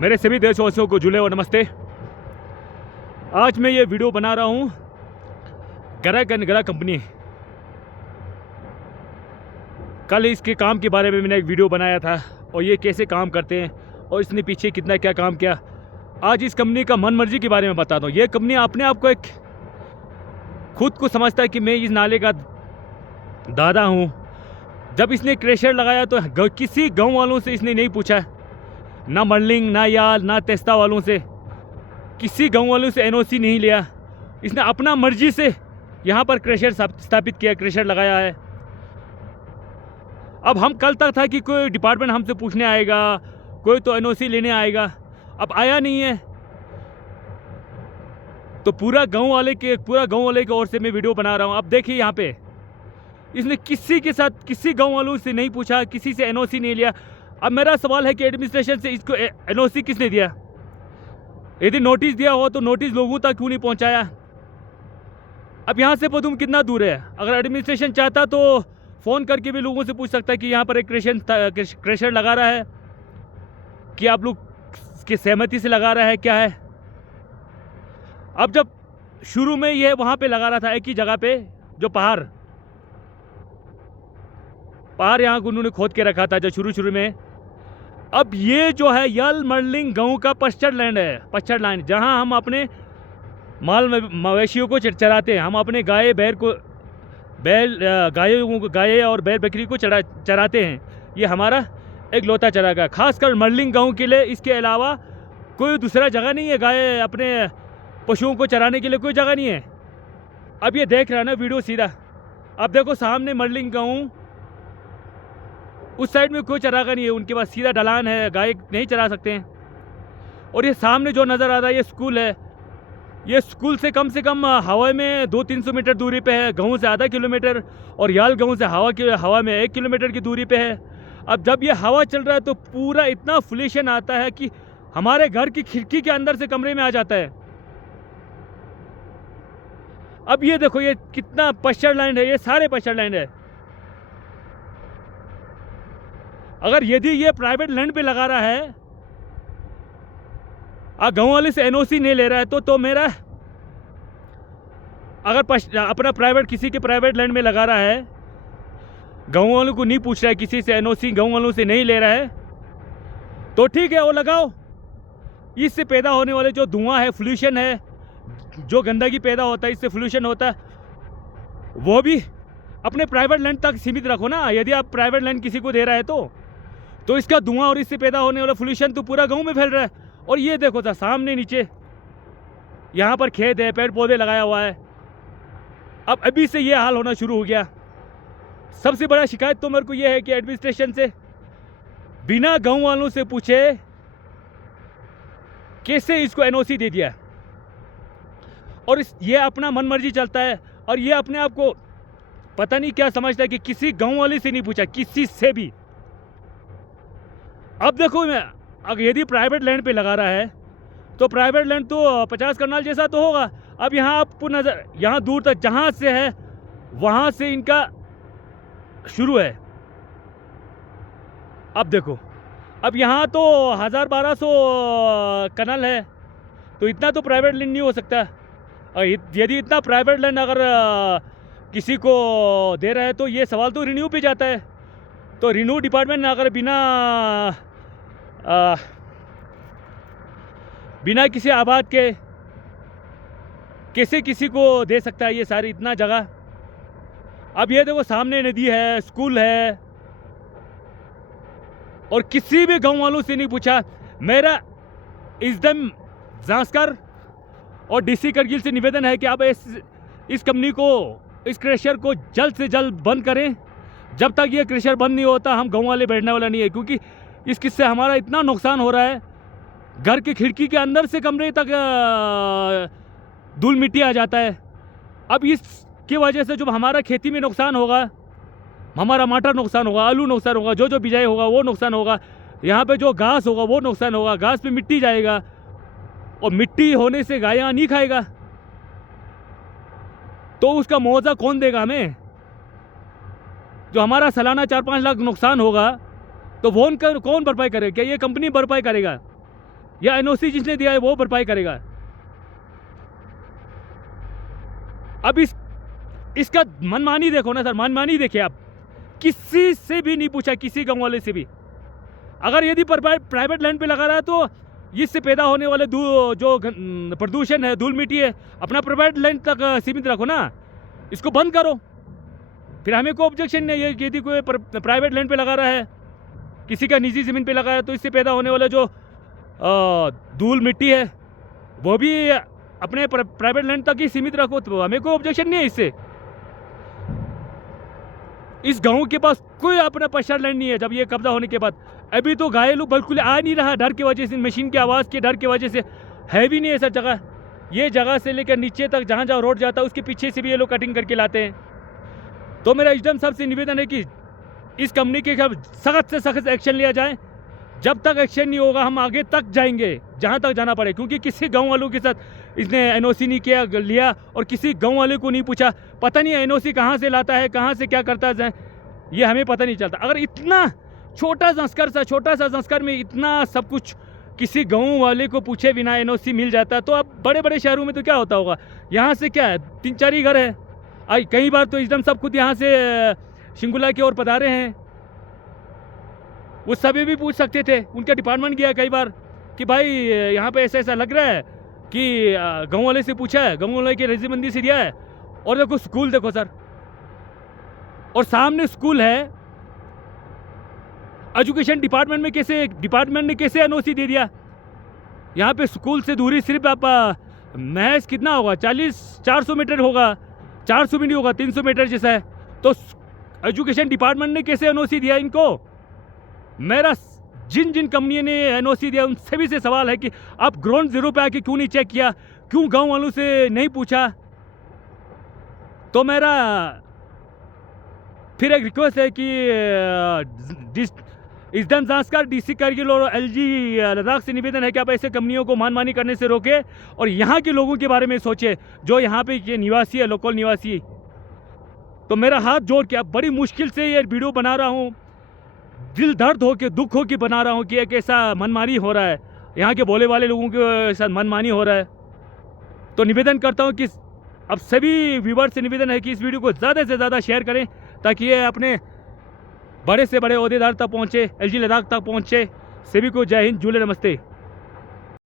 मेरे सभी देशवासियों को जुले और नमस्ते। आज मैं ये वीडियो बना रहा हूँ गरक एंड गरक कंपनी। कल इसके काम के बारे में मैंने एक वीडियो बनाया था और ये कैसे काम करते हैं और इसने पीछे कितना क्या काम किया। आज इस कंपनी का मन मर्जी के बारे में बताता हूँ। ये कंपनी अपने आप को एक खुद को समझता है कि मैं इस नाले का दादा हूँ। जब इसने क्रेशर लगाया तो किसी गाँव वालों से इसने नहीं पूछा, ना मरलिंग, ना याल, ना तेस्ता वालों से, किसी गांव वालों से एनओसी नहीं लिया। इसने अपना मर्जी से यहाँ पर क्रेशर स्थापित किया, क्रेशर लगाया है। अब हम कल तक था कि कोई डिपार्टमेंट हमसे पूछने आएगा, कोई तो एनओसी लेने आएगा, अब आया नहीं है। तो पूरा गांव वाले की ओर से मैं वीडियो बना रहा हूँ। अब देखिए यहाँ पे इसने किसी के साथ, किसी गाँव वालों से नहीं पूछा, किसी से एनओसी नहीं लिया। अब मेरा सवाल है कि एडमिनिस्ट्रेशन से इसको एनओसी किसने दिया? यदि नोटिस दिया हो तो नोटिस लोगों तक क्यों नहीं पहुंचाया? अब यहाँ से पदुम कितना दूर है? अगर एडमिनिस्ट्रेशन चाहता तो फ़ोन करके भी लोगों से पूछ सकता है कि यहाँ पर एक क्रेशर लगा रहा है, कि आप लोग की सहमति से लगा रहा है, क्या है। अब जब शुरू में ये वहाँ पे लगा रहा था एक ही जगह पे, जो पहाड़ यहाँ उन्होंने खोद के रखा था जो शुरू में। अब ये जो है यल मरलिंग गांव का पश्चर लैंड है, पश्चर लैंड, जहां हम अपने माल मवेशियों को चराते हैं। हम अपने गाय और बैल बकरी को चराते हैं। ये हमारा एक लौता चरागा, खासकर मरलिंग गांव के लिए। इसके अलावा कोई दूसरा जगह नहीं है गाय अपने पशुओं को चराने के लिए, कोई जगह नहीं है। अब ये देख रहा है ना वीडियो सीधा। अब देखो सामने मरलिंग गांव, उस साइड में कोई चरागा नहीं है, उनके पास सीधा ढलान है, गाय नहीं चरा सकते हैं। और ये सामने जो नज़र आ रहा है ये स्कूल है। ये स्कूल से कम हवा में 200-300 मीटर दूरी पे है, गाँव से आधा किलोमीटर, और याल गाँव से हवा में 1 किलोमीटर की दूरी पे है। अब जब ये हवा चल रहा है तो पूरा इतना फ्लेशन आता है कि हमारे घर की खिड़की के अंदर से कमरे में आ जाता है। अब ये देखो ये कितना पश्चर लैंड है, ये सारे पश्चर लैंड है। अगर यदि ये प्राइवेट लैंड पे लगा रहा है, गांव वाले से एनओसी नहीं ले रहा है, तो मेरा अगर अपना प्राइवेट किसी के प्राइवेट लैंड में लगा रहा है, गांव वालों को नहीं पूछ रहा है, किसी से एनओसी गांव वालों से नहीं ले रहा है, तो ठीक है वो लगाओ। इससे पैदा होने वाले जो धुआं है, पोल्यूशन है, जो गंदगी पैदा होता है, इससे पोल्यूशन होता है, वो भी अपने प्राइवेट लैंड तक सीमित रखो ना। यदि आप प्राइवेट लैंड किसी को दे रहा है तो इसका धुआं और इससे पैदा होने वाला पोल्यूशन तो पूरा गांव में फैल रहा है। और ये देखो था सामने नीचे, यहाँ पर खेत है, पेड़ पौधे लगाया हुआ है। अब अभी से ये हाल होना शुरू हो गया। सबसे बड़ा शिकायत तो मेरे को ये है कि एडमिनिस्ट्रेशन से बिना गांव वालों से पूछे कैसे इसको एनओसी दे दिया। और ये अपना मनमर्जी चलता है, और ये अपने आप को पता नहीं क्या समझता है कि किसी गांव वाले से नहीं पूछा, किसी से भी। अब देखो मैं, अगर यदि प्राइवेट लैंड पे लगा रहा है तो प्राइवेट लैंड तो 50 कनाल जैसा तो होगा। अब यहाँ आपको नजर, यहाँ दूर तक जहाँ से है वहाँ से इनका शुरू है। अब देखो, अब यहाँ तो 1000-1200 कनाल है, तो इतना तो प्राइवेट लैंड नहीं हो सकता। और यदि इतना प्राइवेट लैंड अगर किसी को दे रहा है तो ये सवाल तो रिन्यू पे जाता है। तो रिन्यू डिपार्टमेंट अगर बिना किसी आबाद के कैसे किसी को दे सकता है ये सारी इतना जगह। अब ये देखो सामने नदी है, स्कूल है, और किसी भी गांव वालों से नहीं पूछा। मेरा एकदम जांचकर और डीसी करगिल से निवेदन है कि आप इस कंपनी को, इस क्रेशर को जल्द से जल्द बंद करें। जब तक ये क्रेशर बंद नहीं होता हम गांव वाले बैठने वाला नहीं है, क्योंकि इससे हमारा इतना नुकसान हो रहा है। घर की खिड़की के अंदर से कमरे तक धूल मिट्टी आ जाता है। अब इसकी वजह से जब हमारा खेती में नुकसान होगा, हमारा मटर नुकसान होगा, आलू नुकसान होगा, जो बिजाई होगा वो नुकसान होगा, यहाँ पे जो घास होगा वो नुकसान होगा, घास पे मिट्टी जाएगा, और मिट्टी होने से गायें नहीं खाएगा, तो उसका मुआवजा कौन देगा हमें? जो हमारा सालाना 4-5 लाख नुकसान होगा तो वो कौन भरपाई करेगा? क्या ये कंपनी भरपाई करेगा? या एनओसी जिसने दिया है वो भरपाई करेगा। अब इसका मनमानी देखो ना सर, मनमानी देखिए आप, किसी से भी नहीं पूछा, किसी गांव वाले से भी। अगर यदि प्राइवेट लैंड पे लगा रहा है तो इससे पैदा होने वाले जो प्रदूषण है, धूल मिट्टी है, अपना प्राइवेट लैंड तक सीमित रखो ना, इसको बंद करो। फिर हमें कोई ऑब्जेक्शन नहीं है। यदि कोई प्राइवेट लैंड पे लगा रहा है, किसी का निजी ज़मीन पे लगा है, तो इससे पैदा होने वाला जो धूल मिट्टी है वो भी अपने प्राइवेट लैंड तक ही सीमित रखो, तो हमें कोई ऑब्जेक्शन नहीं है इससे। इस गांव के पास कोई अपना पश्चात लैंड नहीं है जब ये कब्जा होने के बाद। अभी तो घायलों बिल्कुल आ नहीं रहा, डर की वजह से, मशीन की आवाज़ के डर की वजह से है भी नहीं ऐसा जगह। ये जगह से लेकर नीचे तक जहाँ जहाँ रोड जाता है उसके पीछे से भी ये लोग कटिंग करके लाते हैं। तो मेरा एसडीएम साहब से निवेदन है कि इस कंपनी के खिलाफ सख्त से सख्त एक्शन लिया जाए। जब तक एक्शन नहीं होगा हम आगे तक जाएंगे, जहाँ तक जाना पड़े, क्योंकि किसी गांव वालों के साथ इसने एनओसी नहीं किया लिया और किसी गांव वाले को नहीं पूछा। पता नहीं एनओसी कहाँ से लाता है, कहाँ से क्या करता है, ये हमें पता नहीं चलता। अगर इतना छोटा सा संस्कार में इतना सब कुछ किसी गांव वाले को पूछे बिना एनओसी मिल जाता तो अब बड़े बड़े शहरों में तो क्या होता होगा। यहाँ से क्या है, 3-4 ही घर है। कई बार तो एकदम सब खुद यहाँ से शिंगुला की ओर पधारे हैं, वो सभी भी पूछ सकते थे। उनका डिपार्टमेंट गया कई बार कि भाई यहाँ पे ऐसा ऐसा लग रहा है कि गाँव वाले से पूछा है, गाँव वाले की रजामंदी से दिया है। और देखो स्कूल देखो सर, और सामने स्कूल है। एजुकेशन डिपार्टमेंट ने कैसे एनओसी दे दिया। यहाँ पे स्कूल से दूरी सिर्फ आप महज कितना होगा, 400 मीटर होगा, 400 भी नहीं होगा, 300 मीटर जैसा है। तो एजुकेशन डिपार्टमेंट ने कैसे एनओसी दिया इनको। मेरा जिन कंपनियों ने एनओसी दिया उन सभी से सवाल है कि आप ग्राउंड जीरो पे आके क्यों नहीं चेक किया, क्यों गांव वालों से नहीं पूछा। तो मेरा फिर एक रिक्वेस्ट है कि एसडीएम जांसकर, डीसी करगिल और एलजी लद्दाख से निवेदन है कि आप ऐसे कंपनियों को मनमानी करने से रोके और यहाँ के लोगों के बारे में सोचे जो यहाँ पे ये निवासी है, लोकल निवासी। तो मेरा हाथ जोड़ के, अब बड़ी मुश्किल से ये वीडियो बना रहा हूँ, दिल दर्द हो के, दुख हो के बना रहा हूँ कि एक ऐसा मनमानी हो रहा है, यहाँ के बोले वाले लोगों के साथ मनमानी हो रहा है। तो निवेदन करता हूँ कि अब सभी व्यूवर्स से निवेदन है कि इस वीडियो को ज़्यादा से ज़्यादा शेयर करें ताकि ये अपने बड़े से बड़े ओहदेदार तक पहुँचे, एलजी लद्दाख तक पहुँचे। सभी को जय हिंद, जूले नमस्ते।